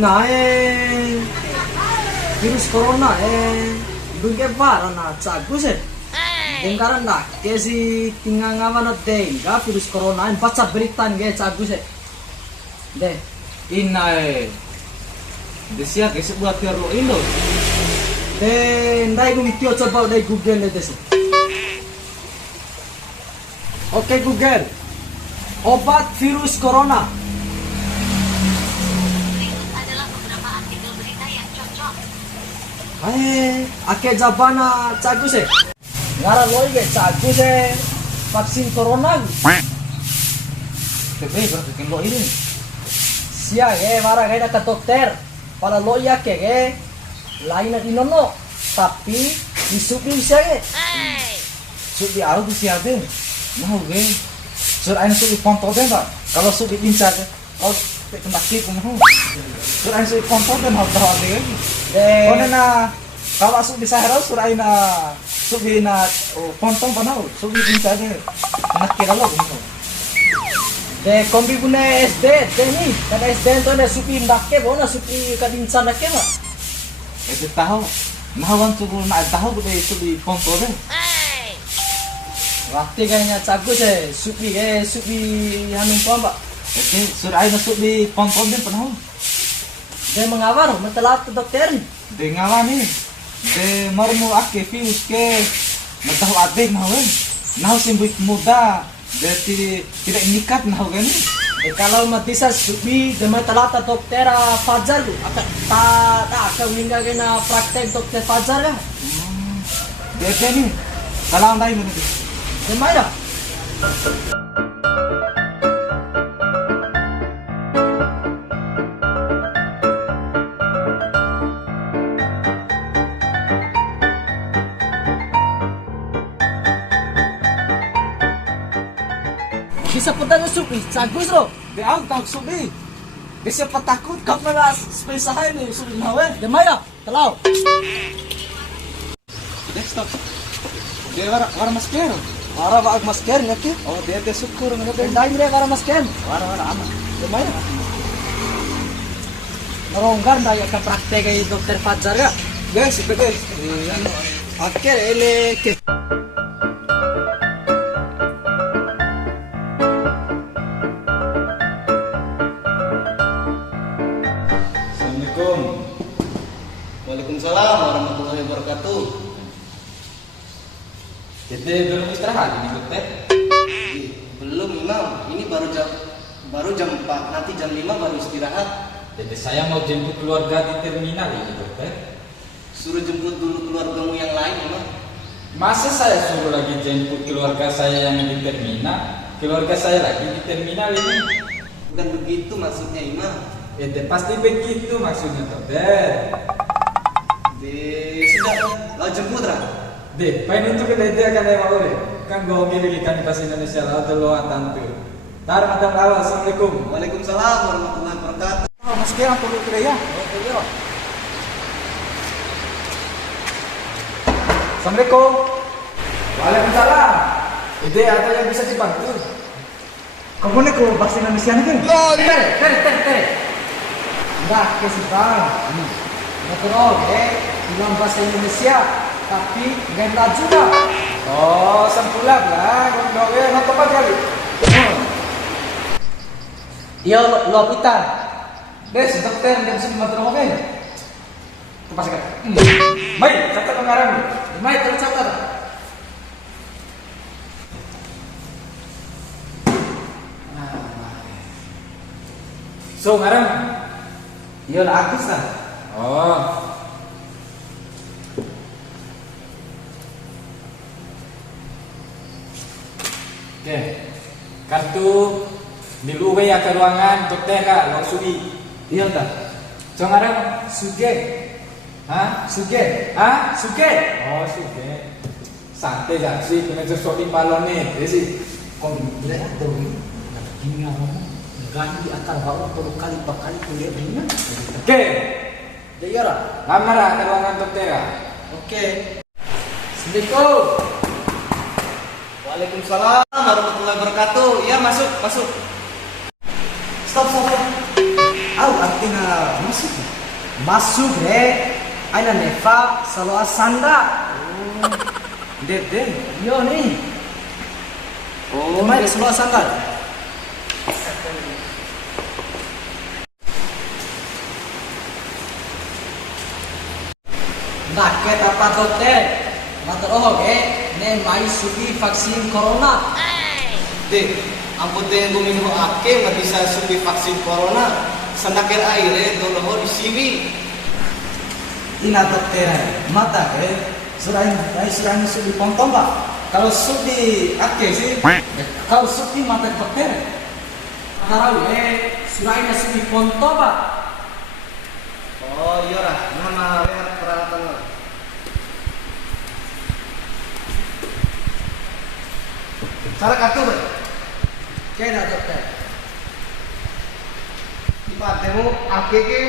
inae virus corona bunge bara na cagus dengaran na kesi tinggal ngawan denga virus corona baca berita nge cagus deh inae desia kesi buat lo indo ndai gum tio coba dai Google deh. Oke Google, obat virus corona. Berikut adalah beberapa artikel berita yang cocok. Ake jabana cagus ngara loi ge cagus vaksin corona. tapi berarti lo ini Sia mara ge ke dokter. Para loi ake ge lain lagi nono, tapi disupi bisa ge. sudah aru tu siapa nah oke sudah ini sudah ponto deh pak kalau sudah pincar oh tempat kip mau sudah ini sudah ponto deh mau tahu deh karena na kalau sudah bisa harus sudah ini sudah na ponto panau sudah pincar deh nak kira lo gitu De kombi guna SD nih, kada SD itu ada supi ndake bona supi kadincan ndake mah. itu tahu nah wan sudah nak tahu sudah sudah ponto deh Waktu kayaknya cagus supi hanum pamba. oke sudah ini sudah ponto deh panau De mengawar mentelat ke dokter. dengalan nih de marmu ake virus ke tahu adik nah sembuh muda de tidak nikat nah kan Kalau matisa supi de mentelat ke dokter Fajar lu. Aka hingga kena praktek dokter Fajar ya. de nih kalau andai mana De mana? Bisa petanya supi, cagus lo. de aku tahu sudah de siapa takut kau Kapala spesial ini supi nawe. De mana? Telau. de stop de war masker Para baag masker ngaki. oh de syukur nggak de Dai mere para masker. war aman De mana? Naronggar daya ka praktek ay dokter Fajar ya. guys itu guys Akhir ele ke Assalamualaikum. Waalaikumsalam warahmatullahi wabarakatuh. Jadi belum istirahat ini dokter. Belum Imam, ini baru jam 4, nanti jam 5 baru istirahat. Jadi saya mau jemput keluarga di terminal ini dokter. Suruh jemput dulu keluargamu yang lain Imam. Masa saya suruh lagi jemput keluarga saya yang di terminal? Keluarga saya lagi di terminal ini. Bukan begitu maksudnya Imam. Itu pasti begitu maksudnya dokter. Sudah, lo jemput lah. Deh, paling untuk kita itu akan lewat oleh. Kan gue milih ikan pas Indonesia atau lo tantu. Tar madam lawa, assalamualaikum. Waalaikumsalam warahmatullahi wabarakatuh. Oh, masker apa lu kira ya? Assalamualaikum. Waalaikumsalam. Ide ada yang bisa dibantu? Kamu nih ke bahasa Indonesia nih kan? tere. Enggak ke Bang. Betul, bilang bahasa Indonesia tapi enggak juga. Oh, sempulak lah. Ngomong nonton apa kali? Iya lo pitan. Des, dokter yang bisa dibantu ngomong kan? Tepas kan? Baik, catat pengarang. Mai tercatat. So, ngarang. Iya lah aku sah. Oh. Oke. Kartu diluwe ya ke ruangan dokter kak, lo sugi. Iya tak? Jongarang Suge. hah? Suge. Hah? Suge. Oh, suge. Santai aja sih, kena sesuatu balon nih, ya sih. Kau bilang tuh, ini ngomong ganti akal bau perlu kali bakal kuliah ini. Oke. Iya lah. Lamar ke ruangan dokter kak. Oke. Assalamualaikum. Waalaikumsalam warahmatullahi wabarakatuh. Iya masuk. Stop. Au. artinya masuk. Masuk re. Aina neva salo asanda. Dede. Yo nih. Oh, Temai salo asanda. Nah, kita patutnya matur oke, ne mai sugi vaksin corona. Dek, ampun deh gue minum ake nggak bisa subi vaksin corona. Sandakir aire dolo di siwi. Ina dokter mata selain sudah pontong pak. Kalau sudah ake sih, kalau sudah mata dokter. Karau suraina sugi ponto pak. Oh iya lah, nama peralatan lo. Cara kartu ber. Kena dokter. Ipatemu ake ke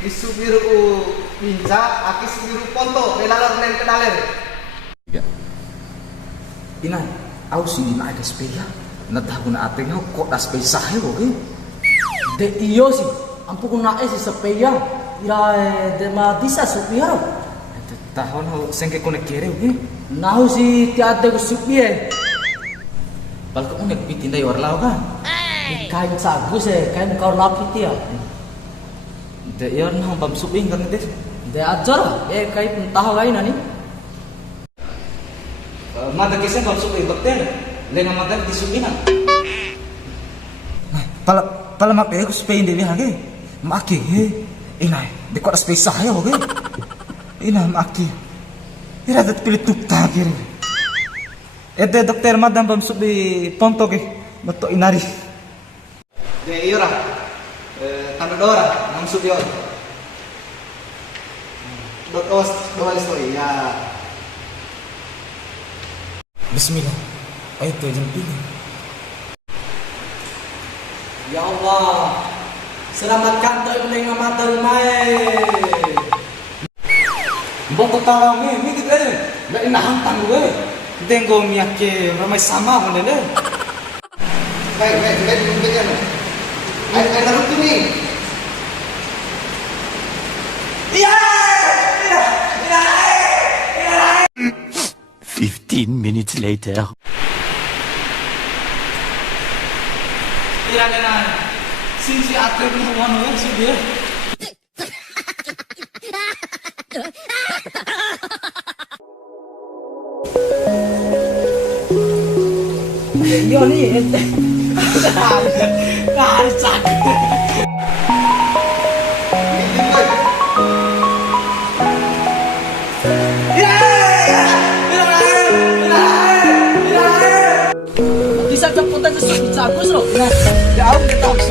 disubiru pinja, ake subiru ponto, belalar nen kedaler. Ina, aku sini nak ada sepeda. Natah guna atengnya kok das sepeda saya oke? De iyo sih, ampu kuna si sepeda. Ira de ma bisa supir. Tahun aku sengke konek kere oke? Nahu si tiada ku supir. Bal kau unek pitin dari warlau kan? Kain sagus kain kau lapit ya. De iya nah bam suping kan deh. De ajar kain entah kain ani. Mata kisah bam suping dokter. Lengan mata di supingan. Pala mak aku suping dewi hage. Mak ina de kok spesial saya oke? Ina mak ira dat pilih tukta kiri. Ede dokter madam bam subi ponto ke beto inari. De iya lah, tanda dora, nam subio. Dokos doa listo ya. Bismillah. Ayo tuh jam pilih. Ya Allah, selamatkan tu ibu dengan mata rumah. Boko tawa mi gitu eh. Nggak inahan tang gue. Dengo miyake ramai sama kan deh. Baik, kan. Ayo taruh ini. 15 minutes later. Ira dengan sinsi atre belum wano ya sih dia. Yo nih, harus sakit. Bisa ceputan sesuatu bagus loh. Jauh kita harus